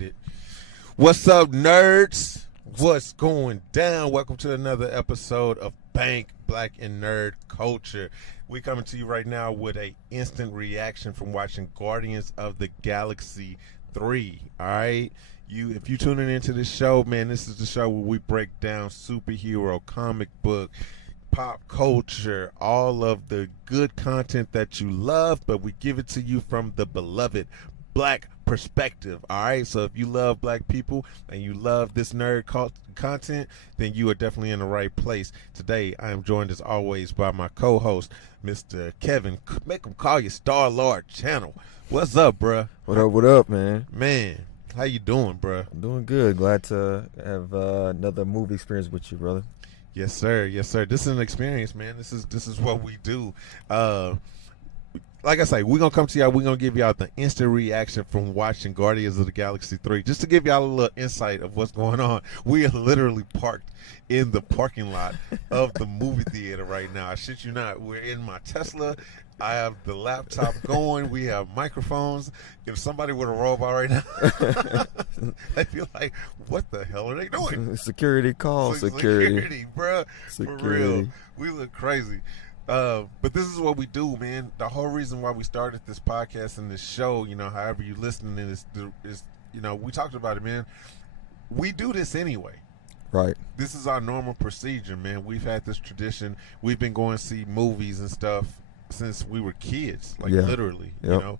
it. What's up, nerds? What's going down? Welcome to another episode of Bank Black and Nerd Culture. We coming to you right now with a instant reaction from watching Guardians of the Galaxy 3. All right, if you tuning into this show, man, this is the show where we break down superhero, comic book, pop culture, all of the good content that you love, but we give it to you from the beloved black perspective. All right, so if you love black people and you love this nerd content, then you are definitely in the right place. Today I am joined as always by my co-host, Mr. Kevin. Make him call you Star Lord Channel. What's up, bruh? What up, man? Man, how you doing, bruh? I'm doing good. Glad to have another movie experience with you, brother. Yes, sir. Yes, sir. This is an experience, man. This is what we do. Like I say, we're going to come to y'all. We're going to give y'all the instant reaction from watching Guardians of the Galaxy 3. Just to give y'all a little insight of what's going on. We are literally parked in the parking lot of the movie theater right now. I shit you not. We're in my Tesla. I have the laptop going. We have microphones. If somebody were to roll by right now, they feel like, what the hell are they doing? Security call. Security, bro. Security. For real. We look crazy. But this is what we do, man. The whole reason why we started this podcast and this show, however you listening is we talked about it, man. We do this anyway. Right. This is our normal procedure, man. We've had this tradition. We've been going to see movies and stuff since we were kids, literally, Yep.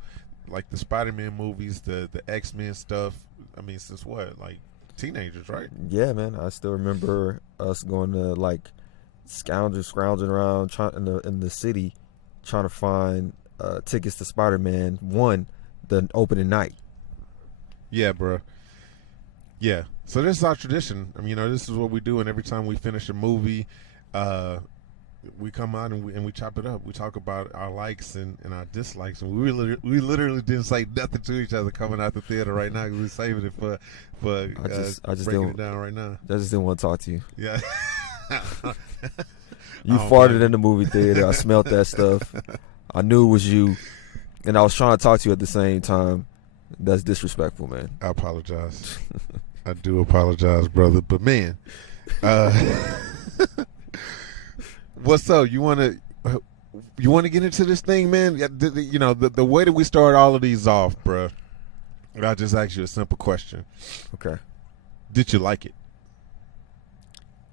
like the Spider-Man movies, the X-Men stuff. I mean, since what, like teenagers, right? Yeah, man. I still remember us going to scrounging around in the city trying to find tickets to Spider-Man 1 the opening night. Yeah, bro. Yeah. So this is our tradition. I mean, this is what we do, and every time we finish a movie, we come out and we chop it up. We talk about our likes and our dislikes, and we literally didn't say nothing to each other coming out the theater right now because we're saving it for I just breaking it down right now. I just didn't want to talk to you. Yeah. You farted in the movie theater. I smelled that stuff. I knew it was you, and I was trying to talk to you at the same time. That's disrespectful, man. I apologize. I do apologize, brother. But man, what's up? You want to get into this thing, man? The way that we start all of these off, bro. I'll just ask you a simple question. Okay. Did you like it?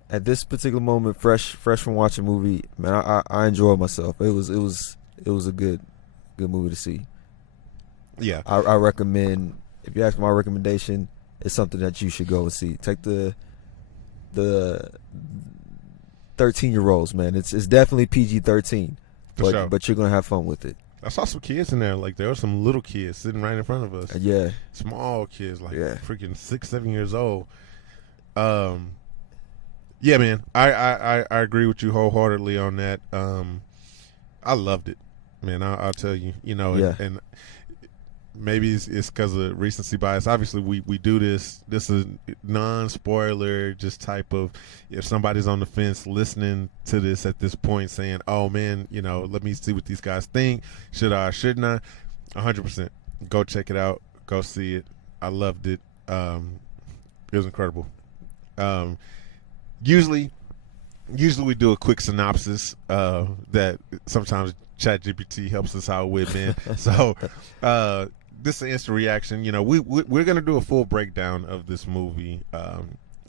At this particular moment, fresh from watching a movie, man, I enjoyed myself. It was a good movie to see. Yeah, I recommend. If you ask my recommendation, it's something that you should go and see. Take the 13-year-olds, man. It's definitely PG-13, sure. But you're gonna have fun with it. I saw some kids in there. Like there were some little kids sitting right in front of us. Yeah, small kids, freaking 6-7 years old. Yeah, man, I agree with you wholeheartedly on that. I loved it, man. I'll tell you, Yeah. and maybe it's because of recency bias. Obviously, we do this. This is non-spoiler, just type of, if somebody's on the fence listening to this at this point saying, oh, man, let me see what these guys think. Should I or shouldn't I? 100%. Go check it out. Go see it. I loved it. It was incredible. Usually we do a quick synopsis that sometimes ChatGPT helps us out with, man. So this is an instant reaction. We're going to do a full breakdown of this movie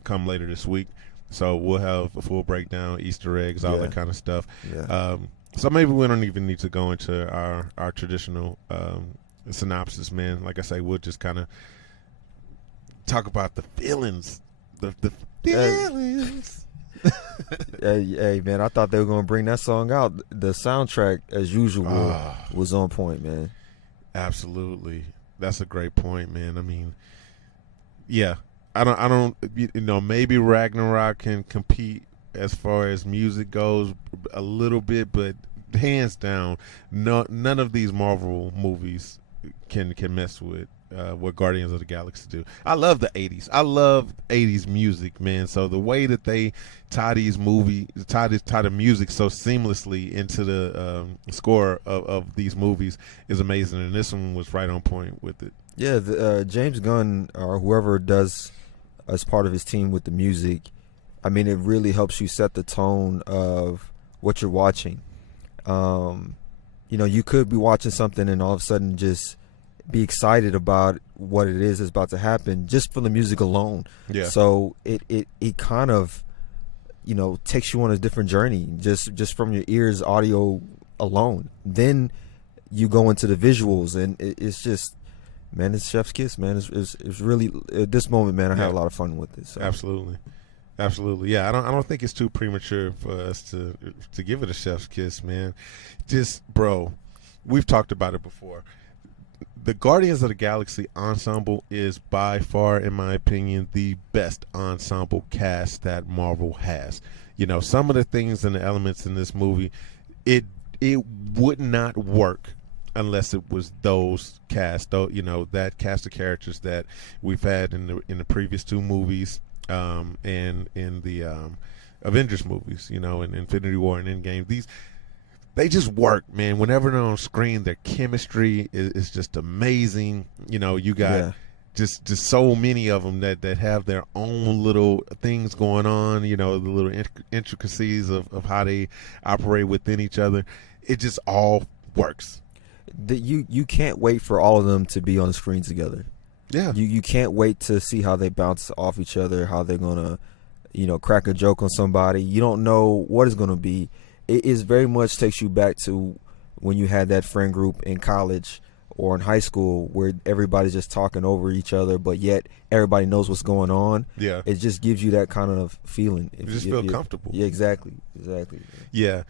come later this week. So we'll have a full breakdown, Easter eggs, all that kind of stuff. Yeah. So maybe we don't even need to go into our traditional synopsis, man. Like I say, we'll just kind of talk about the feelings. The feelings. Hey, man, I thought they were going to bring that song out. The soundtrack, as usual, was on point, man. Absolutely. That's a great point, man. I mean, yeah. I don't maybe Ragnarok can compete as far as music goes a little bit, but hands down, none of these Marvel movies can mess with what Guardians of the Galaxy do. I love the 80s. I love 80s music, man. So the way that they tie the music so seamlessly into the score of these movies is amazing, and this one was right on point with it. Yeah, James Gunn or whoever does as part of his team with the music, I mean, it really helps you set the tone of what you're watching. Um, you could be watching something and all of a sudden just be excited about what it is that's about to happen just from the music alone. Yeah. So it kind of takes you on a different journey just from your ears audio alone. Then you go into the visuals and it's just, man, it's chef's kiss, man. It's really at this moment, man. I had a lot of fun with it. So. Absolutely. Yeah, I don't think it's too premature for us to give it a chef's kiss, man. Just, bro, we've talked about it before. The Guardians of the Galaxy ensemble is by far, in my opinion, the best ensemble cast that Marvel has. Some of the things and the elements in this movie, it would not work unless it was those cast, though, that cast of characters that we've had in the previous two movies, and in the Avengers movies, in Infinity War and Endgame. They just work, man. Whenever they're on screen, their chemistry is just amazing. You got just so many of them that have their own little things going on, the little intricacies of how they operate within each other. It just all works. You can't wait for all of them to be on screen together. Yeah. You can't wait to see how they bounce off each other, how they're going to, crack a joke on somebody. You don't know what it's going to be. It is very much takes you back to when you had that friend group in college or in high school where everybody's just talking over each other, but yet everybody knows what's going on. Yeah. It just gives you that kind of feeling. You just feel comfortable. Yeah, exactly. Yeah.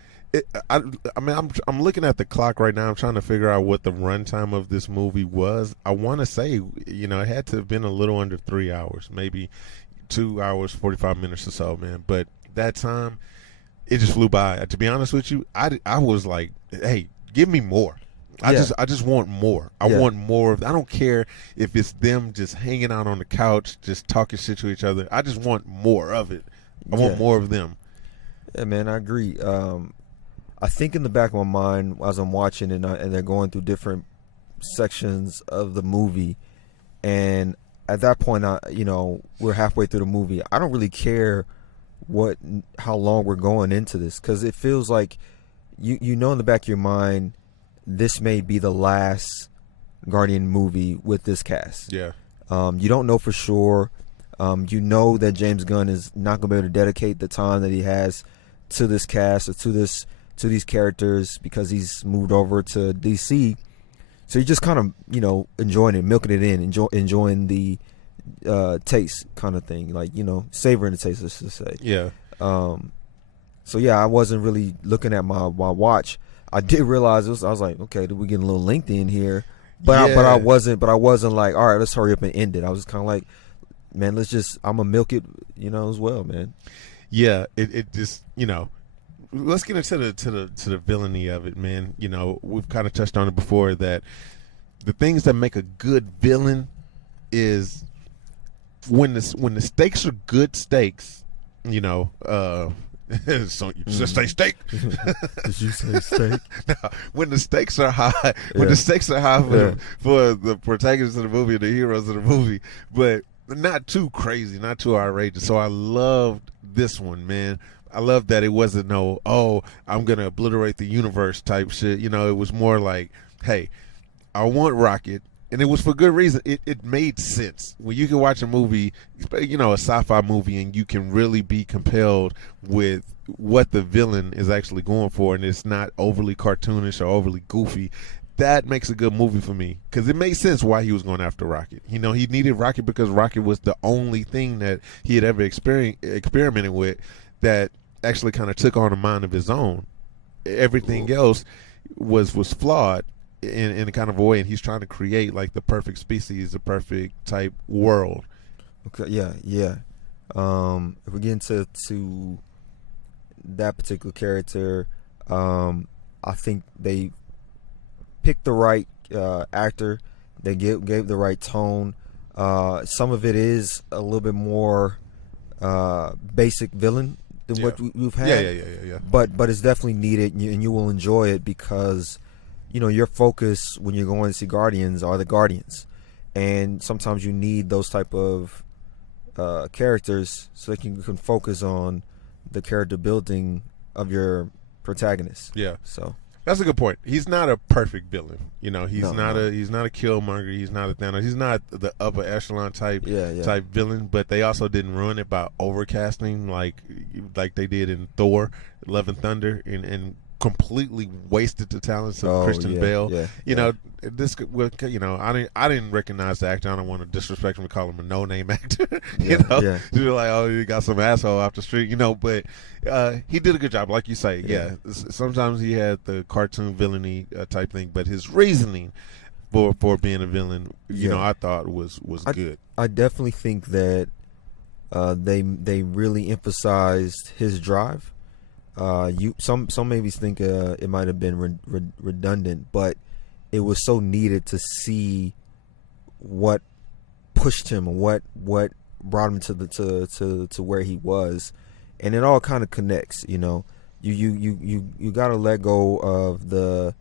I mean, I'm looking at the clock right now. I'm trying to figure out what the runtime of this movie was. I want to say, it had to have been a little under 3 hours, maybe 2 hours, 45 minutes or so, man. But that time, it just flew by. To be honest with you, I was like, hey, give me more. I just want more. I want more of. I don't care if it's them just hanging out on the couch, just talking shit to each other. I just want more of it. I want more of them. Yeah, man, I agree. I think in the back of my mind as I'm watching and they're going through different sections of the movie, and at that point, we're halfway through the movie. I don't really care how long we're going into this, because it feels like in the back of your mind, this may be the last Guardian movie with this cast. Yeah. You don't know for sure. You know that James Gunn is not going to be able to dedicate the time that he has to this cast or to these characters because he's moved over to DC. So you're just kind of, enjoying it, milking it in, enjoying the taste kind of thing, like, savoring the taste, let's just say. Yeah. So yeah, I wasn't really looking at my watch. I did realize I was like, okay, we're getting a little lengthy in here, but I wasn't like, all right, let's hurry up and end it. I was kind of like, man, I'm gonna milk it, as well, man. Yeah, it just, let's get into the villainy of it, man. We've kind of touched on it before that the things that make a good villain is when the stakes are good stakes, so you just say steak. Did you say steak? No, when the stakes are high, the stakes are high for the protagonists of the movie, the heroes of the movie, but not too crazy, not too outrageous. So I loved this one, man. I love that it wasn't I'm gonna obliterate the universe type shit. It was more like, hey, I want Rocket. And it was for good reason. It made sense. When you can watch a movie, a sci-fi movie, and you can really be compelled with what the villain is actually going for, and it's not overly cartoonish or overly goofy, that makes a good movie for me. Because it made sense why he was going after Rocket. He needed Rocket because Rocket was the only thing that he had ever experimented with that actually kind of took on a mind of his own. Everything else was flawed in a kind of a way, and he's trying to create like the perfect species, the perfect type world. Okay, yeah. If we get into that particular character, I think they picked the right actor. They gave the right tone. Some of it is a little bit more basic villain than what we've had. Yeah. But it's definitely needed, and you will enjoy it because your focus when you're going to see Guardians are the Guardians, and sometimes you need those type of characters so that you can focus on the character building of your protagonist. Yeah. So that's a good point. He's not a perfect villain. You know, he's No, not no. he's not a Killmonger. He's not a Thanos. He's not the upper echelon type yeah. type villain. But they also didn't ruin it by overcasting like they did in Thor: Love and Thunder, and completely wasted the talents of Christian Bale. You know, this you know, I didn't recognize the actor. I don't want to disrespect him and call him a no name actor. You know, you're like, oh, you got some asshole off the street. You know, but he did a good job, like you say. Yeah, sometimes he had the cartoon villainy type thing, but his reasoning for being a villain, you know, I thought was good. I definitely think that they really emphasized his drive. Some maybe think it might have been redundant, but it was so needed to see what pushed him, what brought him to where he was, and it all kind of connects. You know, you got to let go of the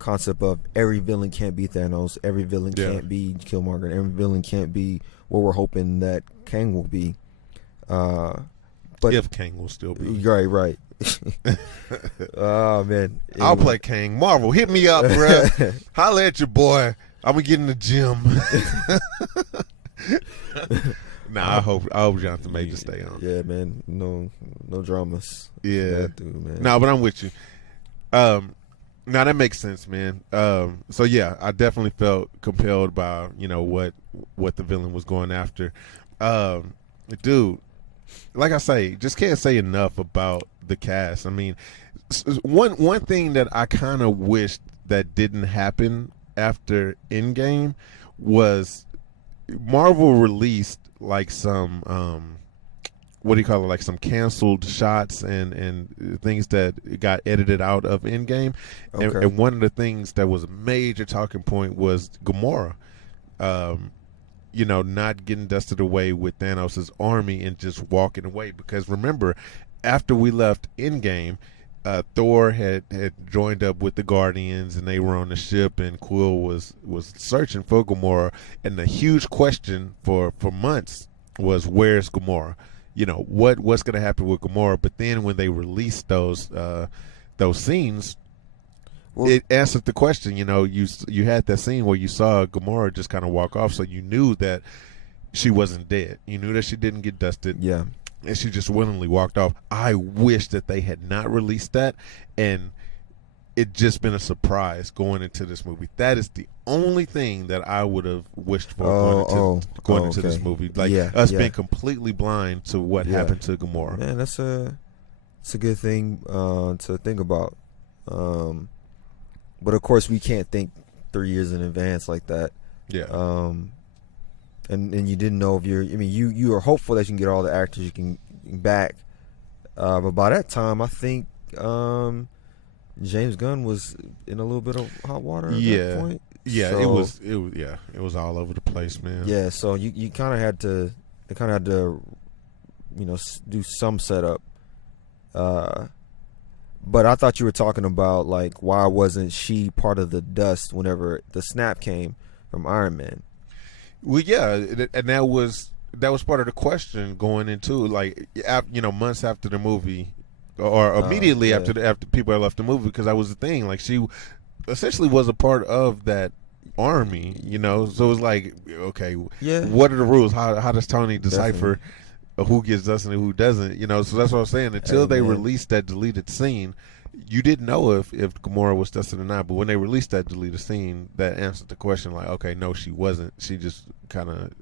concept of every villain can't be Thanos, every villain can't be Killmonger, and every villain can't be what we're hoping that Kang will be. But if Kang will still be right. Oh man, I'll play Kang. Marvel, hit me up, bro. Holla at your boy. I'm gonna get in the gym. Nah, I hope Jonathan Major stay on. Yeah, man. No dramas. Yeah, that dude, man. No, but I'm with you. Now that makes sense, man. So yeah, I definitely felt compelled by what the villain was going after. Dude, like I say, just can't say enough about the cast. I mean, one thing that I kind of wished that didn't happen after Endgame was Marvel released like some what do you call it, like some canceled shots and things that got edited out of Endgame. Okay. And one of the things that was a major talking point was Gamora. Not getting dusted away with Thanos' army and just walking away. Because remember, after we left Endgame, Thor had joined up with the Guardians and they were on the ship, and Quill was searching for Gamora. And the huge question for months was, where's Gamora? What's going to happen with Gamora? But then when they released those scenes, it answered the question. You had that scene where you saw Gamora just kind of walk off, so you knew that she wasn't dead. You knew that she didn't get dusted. Yeah. And she just willingly walked off. I wish that they had not released that, and it just been a surprise going into this movie. That is the only thing that I would have wished for going into this movie. Like us being completely blind to what happened to Gamora. Man, that's a good thing to think about. But of course, we can't think 3 years in advance like that. Yeah. And you didn't know if you are hopeful that you can get all the actors you can back. But by that time, I think James Gunn was in a little bit of hot water at that point. Yeah, so, it was all over the place, man. Yeah, so you kind of had to do some setup. But I thought you were talking about like why wasn't she part of the dust whenever the snap came from Iron Man? Well, yeah, and that was part of the question going into months after the movie, or immediately after people had left the movie, because that was the thing. Like, she essentially was a part of that army, So it was like, okay, what are the rules? How does Tony decipher who gets dusted and who doesn't? So that's what I'm saying. Until they released that deleted scene, you didn't know if Gamora was dusted or not. But when they released that deleted scene, that answered the question. Like, okay, no, she wasn't. She just kind of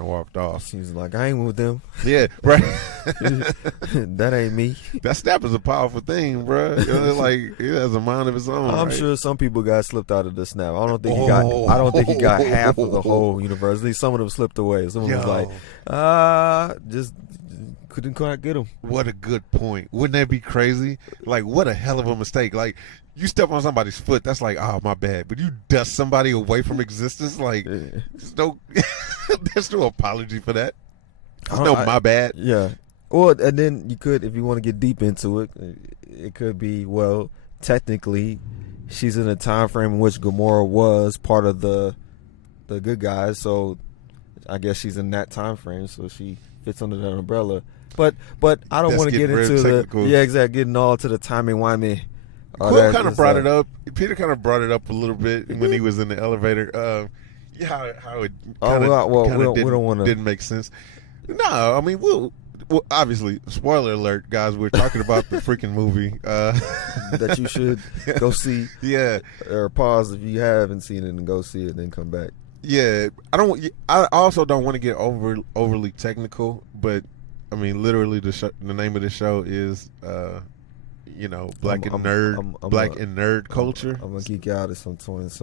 walked off. She's like, I ain't with them. Yeah, right. That ain't me. That snap is a powerful thing, bro. Like, it has a mind of its own. I'm sure some people got slipped out of the snap. I don't think he got half of the whole universe. At least some of them slipped away. Someone was like, just couldn't quite get him. What a good point. Wouldn't that be crazy? Like, what a hell of a mistake. Like, you step on somebody's foot, that's like, oh, my bad. But you dust somebody away from existence, like, there's no apology for that. There's no my bad. Yeah. Or, and then you could, if you want to get deep into it, it could be, well, technically, she's in a time frame in which Gamora was part of the the good guys. So I guess she's in that time frame, so she fits under that umbrella. But I don't want to get into getting all to the timey-wimey. Quill kind of brought it up. Peter kind of brought it up a little bit when he was in the elevator. How it didn't make sense. No, I mean, well, obviously, spoiler alert, guys. We're talking about the freaking movie that you should go see. Yeah, or pause if you haven't seen it and go see it, and then come back. Yeah, I also don't want to get overly technical, but I mean, literally, the name of the show is, Black and Nerd Culture. I'm gonna geek out at some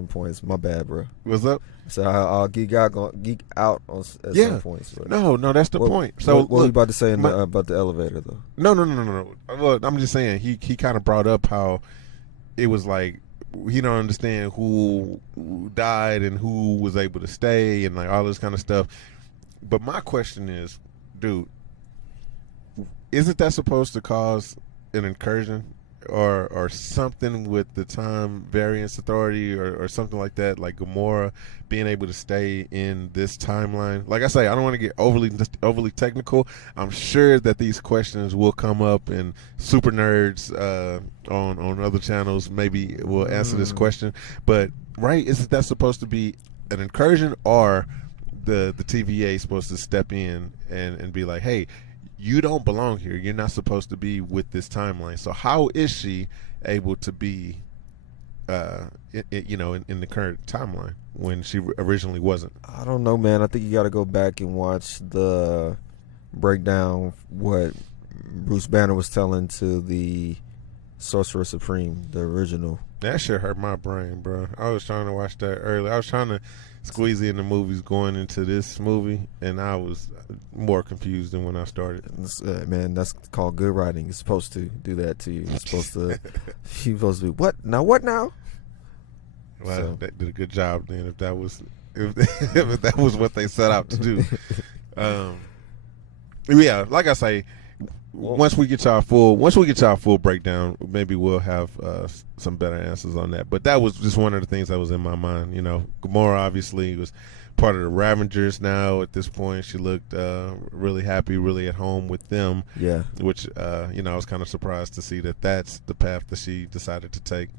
points. My bad, bro. What's up? So I'll geek out at some points. Bro. No, that's the point. So what were you about to say about the elevator though? No. Well, I'm just saying he kind of brought up how it was like he don't understand who died and who was able to stay and like all this kind of stuff. But my question is, dude, isn't that supposed to cause an incursion or something with the time variance authority or something like that, like Gamora being able to stay in this timeline? Like I say, I don't want to get overly technical. I'm sure that these questions will come up, and super nerds on other channels maybe will answer this question. But right, isn't that supposed to be an incursion, or the TVA supposed to step in and be like, hey, you don't belong here. You're not supposed to be with this timeline. So how is she able to be, in the current timeline when she originally wasn't? I don't know, man. I think you got to go back and watch the breakdown what Bruce Banner was telling to the Sorcerer Supreme, the original. That shit hurt my brain, bro. I was trying to watch that earlier. I was trying to squeeze in the movies going into this movie, and I was more confused than when I started. Man, that's called good writing. You're supposed to do that to you. You're supposed to be, what now? What now? Well, so. That did a good job then. If that was what they set out to do. Yeah, like I say, once we get y'all full breakdown, maybe we'll have some better answers on that. But that was just one of the things that was in my mind. Gamora obviously was part of the Ravengers now. At this point, she looked really happy, really at home with them. Yeah, which I was kind of surprised to see that that's the path that she decided to take.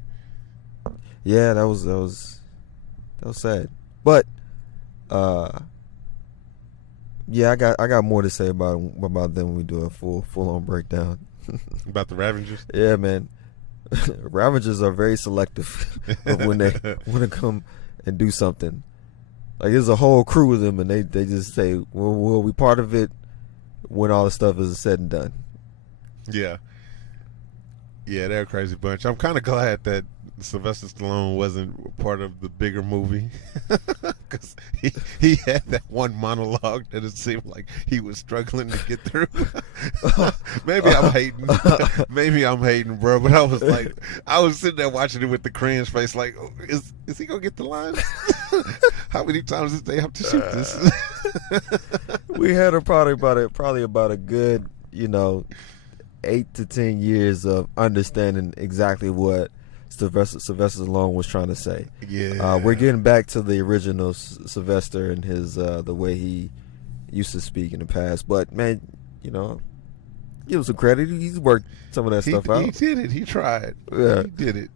Yeah, that was sad, but yeah, I got more to say about them when we do a full on breakdown. About the Ravengers? Yeah, man. Ravengers are very selective when they want to come and do something. Like, there's a whole crew of them, and they just say, well, we'll be part of it when all the stuff is said and done. Yeah. Yeah, they're a crazy bunch. I'm kind of glad that Sylvester Stallone wasn't part of the bigger movie, because he had that one monologue that it seemed like he was struggling to get through. Maybe I'm hating, bro. But I was sitting there watching it with the cringe face, like, oh, is he gonna get the line? How many times did they have to shoot this? We had probably about a good 8 to 10 years of understanding exactly what Sylvester Stallone was trying to say. Yeah, we're getting back to the original Sylvester and his the way he used to speak in the past. But man, give him some credit. He's worked some of that stuff out. He did it. He tried. Yeah. He did it.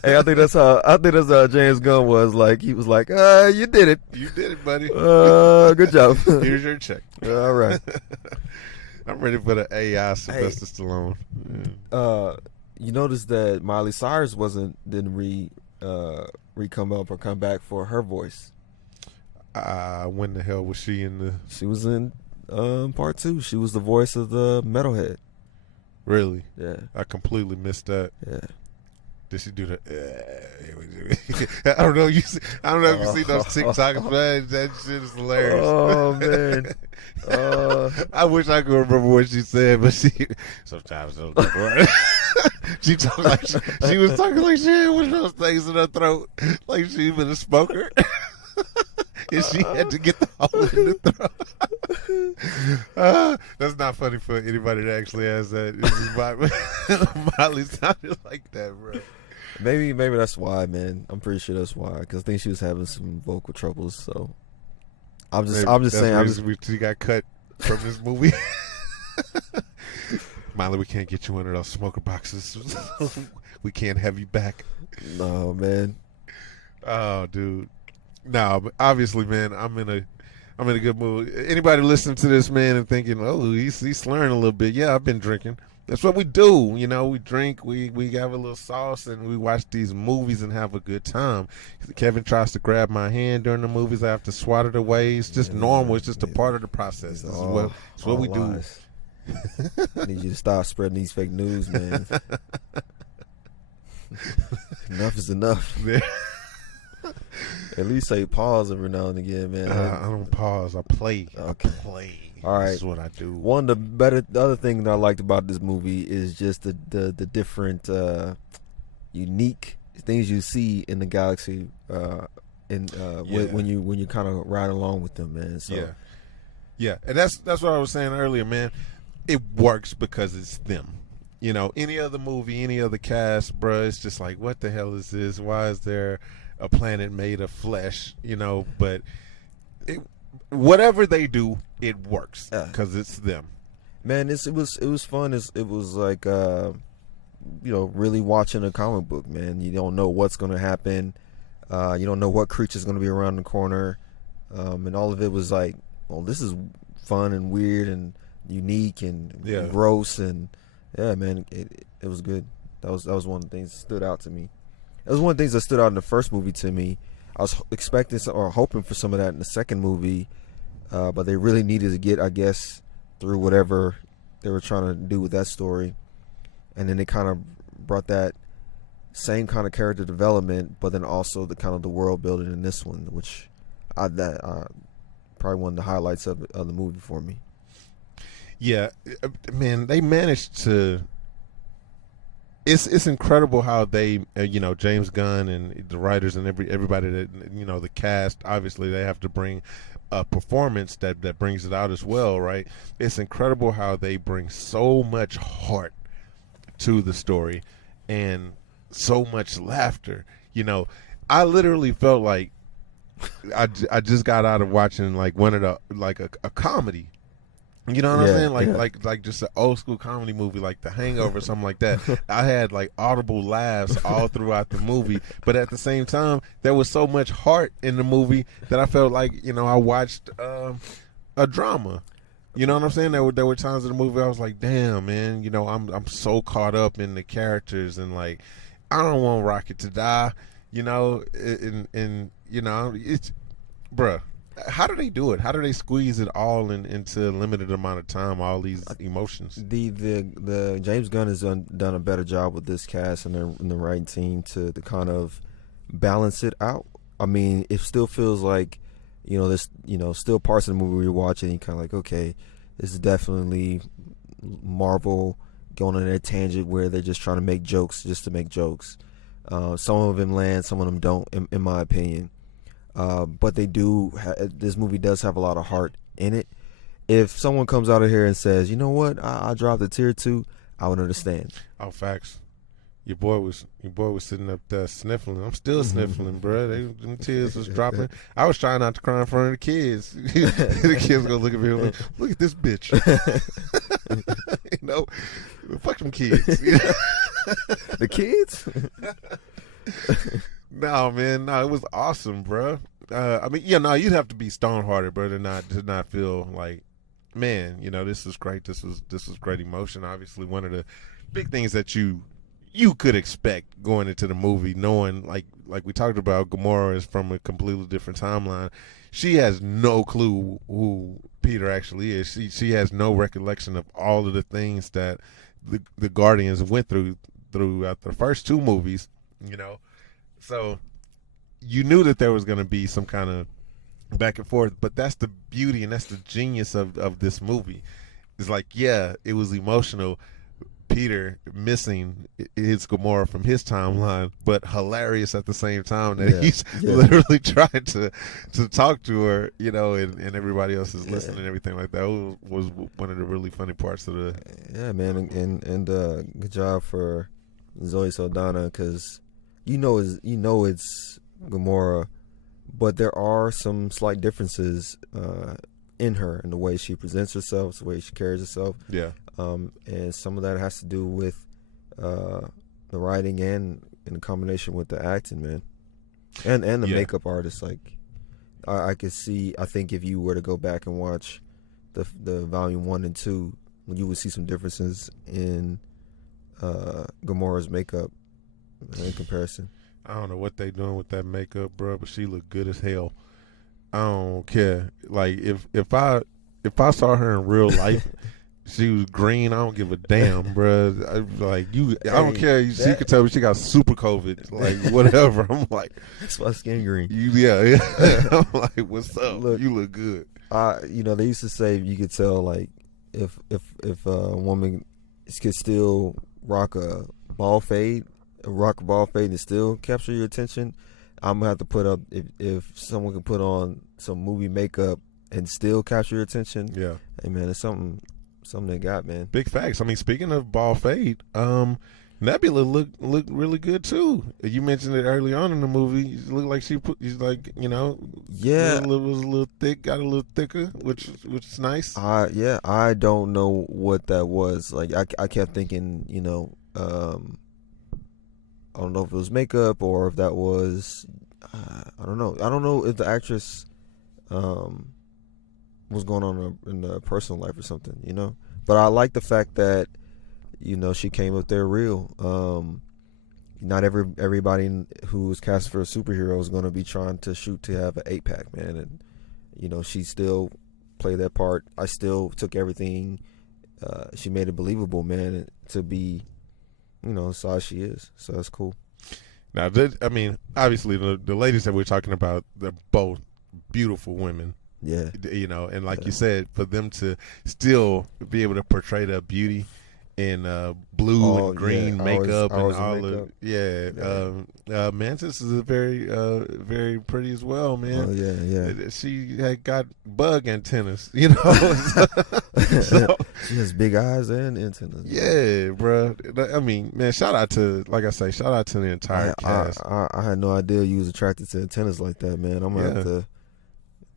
Hey, I think that's how James Gunn was. Like, he was like, you did it. You did it, buddy. Good job. Here's your check. All right. I'm ready for the AI Sylvester Stallone. Yeah. You notice that Miley Cyrus didn't come up or come back for her voice. When the hell was she in the? She was in part 2. She was the voice of the metalhead. Really? Yeah. I completely missed that. Yeah. Did she do the? I don't know. I don't know if you see those TikToks, man. That shit is hilarious. Oh man. I wish I could remember what she said, but sometimes she talked like she was talking like she had one of those things in her throat, like she been a smoker. And she had to get the hole in the throat. That's not funny for anybody that actually has that. Miley sounded like that, bro. Maybe that's why, man. I'm pretty sure that's why. Because I think she was having some vocal troubles. So I'm just That's saying. the reason she got cut from this movie. Miley, we can't get you one of those smoker boxes. We can't have you back. No, man. Oh, dude. No, but obviously, man, I'm in a good mood. Anybody listening to this, man, and thinking, oh, he's slurring a little bit. Yeah, I've been drinking. That's what we do. You know, we drink, we have a little sauce, and we watch these movies and have a good time. Kevin tries to grab my hand during the movies. I have to swat it away. It's just normal. It's just a part of the process. This is what we lies. Do. I need you to stop spreading these fake news, man. Enough is enough. At least say pause every now and again, man. I don't pause. I play. Okay. I play. All right. This is what I do. The other thing that I liked about this movie is just the different unique things you see in the galaxy when you kind of ride along with them, man. So yeah, and that's what I was saying earlier, man. It works because it's them. You know, any other movie, any other cast, bruh, it's just like, what the hell is this? Why is there a planet made of flesh? You know, but whatever they do, it works because it's them. Man, it was fun. It was like really watching a comic book, man. You don't know what's going to happen. You don't know what creature's going to be around the corner, and all of it was like, well, this is fun and weird and unique and gross, and yeah, man, it was good. That was one of the things that stood out to me. It was one of the things that stood out in the first movie to me. I was expecting or hoping for some of that in the second movie, but they really needed to get, I guess, through whatever they were trying to do with that story, and then they kind of brought that same kind of character development, but then also the kind of the world building in this one, which probably one of the highlights of the movie for me. Yeah, man, they managed to. It's incredible how they, James Gunn and the writers and everybody that, the cast. Obviously, they have to bring a performance that brings it out as well, right? It's incredible how they bring so much heart to the story and so much laughter. You know, I literally felt like I just got out of watching like one of a comedy. You know what I'm saying? Like just an old school comedy movie like The Hangover or something like that. I had like audible laughs all throughout the movie, but at the same time, there was so much heart in the movie that I felt like, I watched a drama. You know what I'm saying? There were times in the movie I was like, damn, man, I'm so caught up in the characters and like I don't want Rocket to die, and it's bruh. How do they do it? How do they squeeze it all into a limited amount of time? All these emotions. The James Gunn has done a better job with this cast and the writing team to kind of balance it out. I mean, it still feels like there's still parts of the movie you're watching. And you're kind of like, okay, this is definitely Marvel going on a tangent where they're just trying to make jokes just to make jokes. Some of them land, some of them don't, in my opinion. But they do. This movie does have a lot of heart in it. If someone comes out of here and says, "You know what? I dropped a tear too," I would understand. Oh, facts. Your boy was sitting up there sniffling. I'm still sniffling, bro. Them tears was dropping. I was trying not to cry in front of the kids. The kids gonna look at me like, "Look at this bitch." Fuck them kids. The kids. No, man, it was awesome, bro. I mean, you'd have to be stone-hearted, bro, to not feel like, man, this is great. This was great emotion. Obviously, one of the big things that you could expect going into the movie, knowing like we talked about, Gamora is from a completely different timeline. She has no clue who Peter actually is. She has no recollection of all of the things that the Guardians went throughout the first two movies, So you knew that there was going to be some kind of back and forth, but that's the beauty and that's the genius of this movie. It's like, yeah, it was emotional, Peter missing his Gamora from his timeline, but hilarious at the same time that he's literally trying to talk to her, and everybody else is listening and everything like that. It was one of the really funny parts of the. Yeah, man, and good job for Zoe Saldana, because it's Gamora, but there are some slight differences in her, in the way she presents herself, the way she carries herself. Yeah. And some of that has to do with the writing and in combination with the acting, man, and the makeup artist. Like, I could see. I think if you were to go back and watch the volume 1 and 2, you would see some differences in Gamora's makeup in comparison. I don't know what they doing with that makeup, bro, but she look good as hell. I don't care. Like, if I saw her in real life, she was green. I don't give a damn, bro. I don't care. She could tell me she got super COVID, like whatever. I'm like, that's my skin green. Yeah. I'm like, what's up? Look, you look good. They used to say you could tell, like, if a woman could still rock a ball fade and still capture your attention. I'm gonna have to put up, if someone can put on some movie makeup and still capture your attention. Yeah. Hey man, it's something they got, man. Big facts. I mean, speaking of ball fade, Nebula looked really good too. You mentioned it early on in the movie. It looked like she's like, yeah, was a little thick, got a little thicker, which is nice. I don't know what that was. Like, I kept thinking, I don't know if it was makeup or if that was, I don't know. I don't know if the actress was going on in the personal life or something, But I like the fact that, she came up there real. Not everybody who was cast for a superhero is going to be trying to shoot to have an 8-pack, man. And, she still played that part. I still took everything. She made it believable, man, to be, the size she is. So that's cool. Now, obviously, the ladies that we're talking about, they're both beautiful women. Yeah. And like you said, for them to still be able to portray that beauty in blue and green makeup and all of Mantis is very very pretty as well, man. Oh yeah. She had got bug antennas, so, she has big eyes and antennas. Yeah, bro. I mean, man, shout out to the entire cast. I had no idea you was attracted to antennas like that, man. I'm gonna have to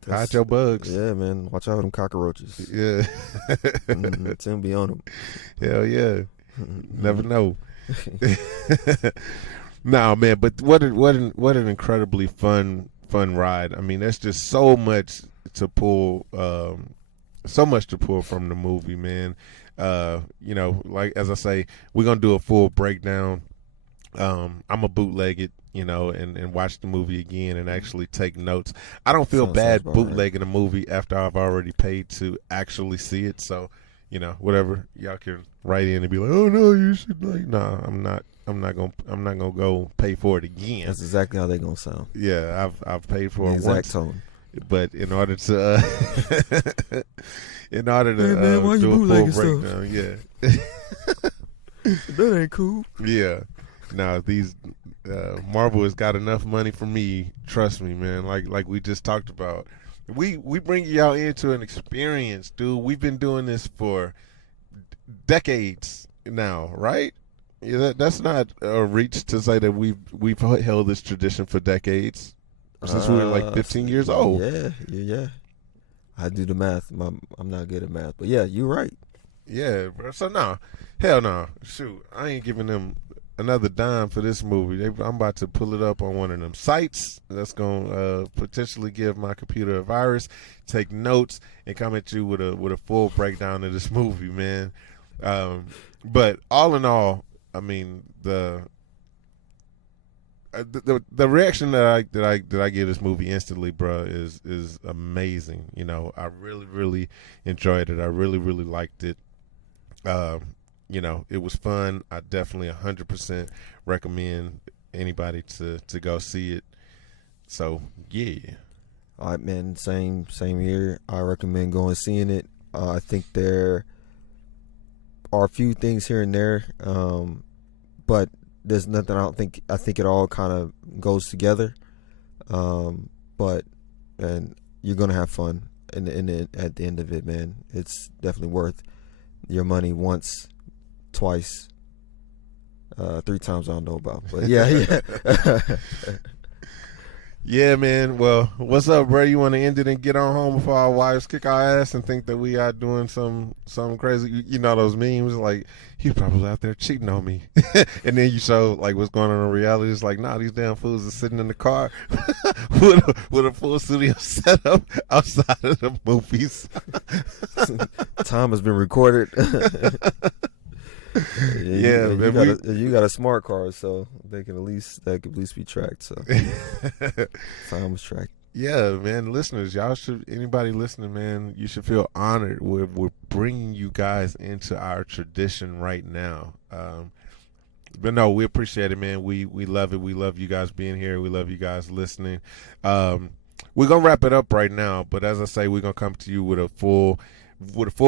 hide your bugs. Yeah, man. Watch out for them cockroaches. Yeah. Tim be on them. Hell yeah. Never know. No, man, but what an incredibly fun ride. I mean, there's just so much to pull from the movie, man. Like, as I say, we're gonna do a full breakdown. I'm a bootleg it, and watch the movie again and actually take notes. I don't feel bad bootlegging a movie after I've already paid to actually see it. So, whatever, y'all can write in and be like, "Oh no, you should like." No, I'm not gonna go pay for it again. That's exactly how they gonna sound. Yeah, I've paid for it exact once. Tone. But in order to do a full breakdown, yeah, that ain't cool. Yeah. Now these Marvel has got enough money for me. Trust me, man. Like we just talked about, we bring y'all into an experience, dude. We've been doing this for decades now, right? Yeah, that's not a reach to say that we've held this tradition for decades since we were like 15 years old. Yeah. I do the math. I'm not good at math, but yeah, you're right. Yeah, bro. So hell no. Shoot, I ain't giving them another dime for this movie. I'm about to pull it up on one of them sites that's gonna potentially give my computer a virus, take notes, and come at you with a full breakdown of this movie, man. But all in all, I mean, the reaction that I give this movie instantly, bro, is amazing. I really, really enjoyed it. I really, really liked it. It was fun. I definitely 100% recommend anybody to go see it. So yeah. All right, man. Same here. I recommend going seeing it. I think there are a few things here and there, but there's nothing. I think it all kind of goes together. But you're gonna have fun, and at the end of it, man, it's definitely worth your money once, twice, 3 times I don't know about. But yeah. Yeah, man. Well, what's up, bro? You want to end it and get on home before our wives kick our ass and think that we are doing some crazy, you know, those memes like he's probably out there cheating on me, and then you show like what's going on in reality. It's like, nah, these damn fools are sitting in the car with a full studio setup outside of the movies. Time has been recorded. Yeah, you got a smart car, so that could at least be tracked. So time was tracked. Yeah, man, listeners, y'all should, anybody listening, man, you should feel honored. We're bringing you guys into our tradition right now. But no, we appreciate it, man. We love it. We love you guys being here. We love you guys listening. We're gonna wrap it up right now, but as I say, we're gonna come to you with a full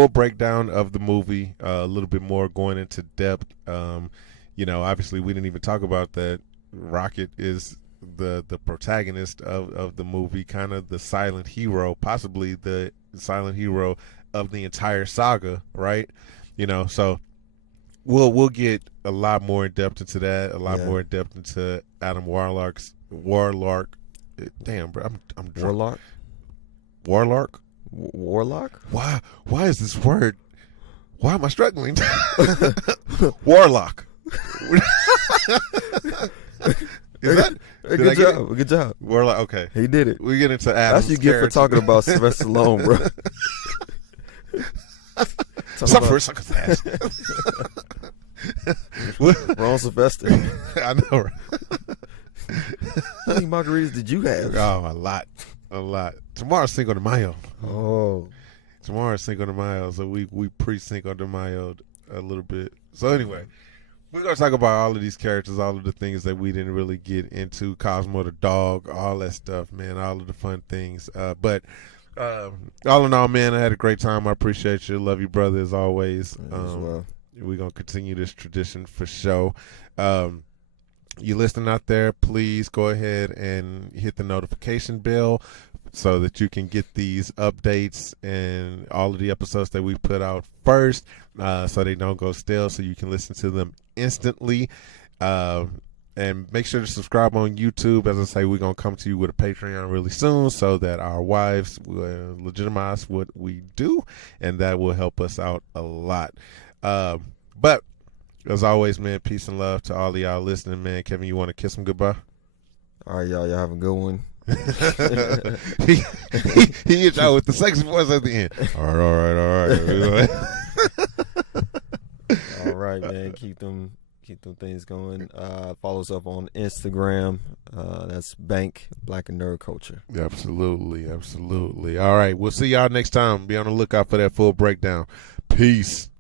breakdown of the movie, a little bit more going into depth. You know, obviously we didn't even talk about that Rocket is the protagonist of the movie, kind of the silent hero, possibly the silent hero of the entire saga, right? You know, so we'll get a lot more in depth into that, a lot more in depth into Adam Warlock. Damn, bro, I'm drunk. Warlock. Why is this word? Why am I struggling? Warlock. Good job. Warlock. Okay, he did it. We get into Adam's. That's what you get for talking about Sylvester Stallone, bro. Sucker's ass. Wrong Sylvester. I know. Right? How many margaritas did you have? Oh, a lot. Tomorrow's Cinco de Mayo. Oh. Tomorrow's Cinco de Mayo, so we pre-Cinco de Mayo a little bit. So anyway, we're going to talk about all of these characters, all of the things that we didn't really get into, Cosmo the dog, all that stuff, man, all of the fun things. But all in all, man, I had a great time. I appreciate you. Love you, brother, as always. Well. We're going to continue this tradition for sure. You listening out there, please go ahead and hit the notification bell so that you can get these updates and all of the episodes that we put out first, so they don't go stale, so you can listen to them instantly. And make sure to subscribe on YouTube. As I say, we're going to come to you with a Patreon really soon so that our wives will legitimize what we do, and that will help us out a lot. But as always, man, peace and love to all of y'all listening, man. Kevin, you want to kiss them goodbye? All right, y'all have a good one. he hit y'all with the sexy voice at the end. All right. All right, man. Keep them things going. Follow us up on Instagram. That's Bank Black and Nerd Culture. Absolutely. All right, we'll see y'all next time. Be on the lookout for that full breakdown. Peace.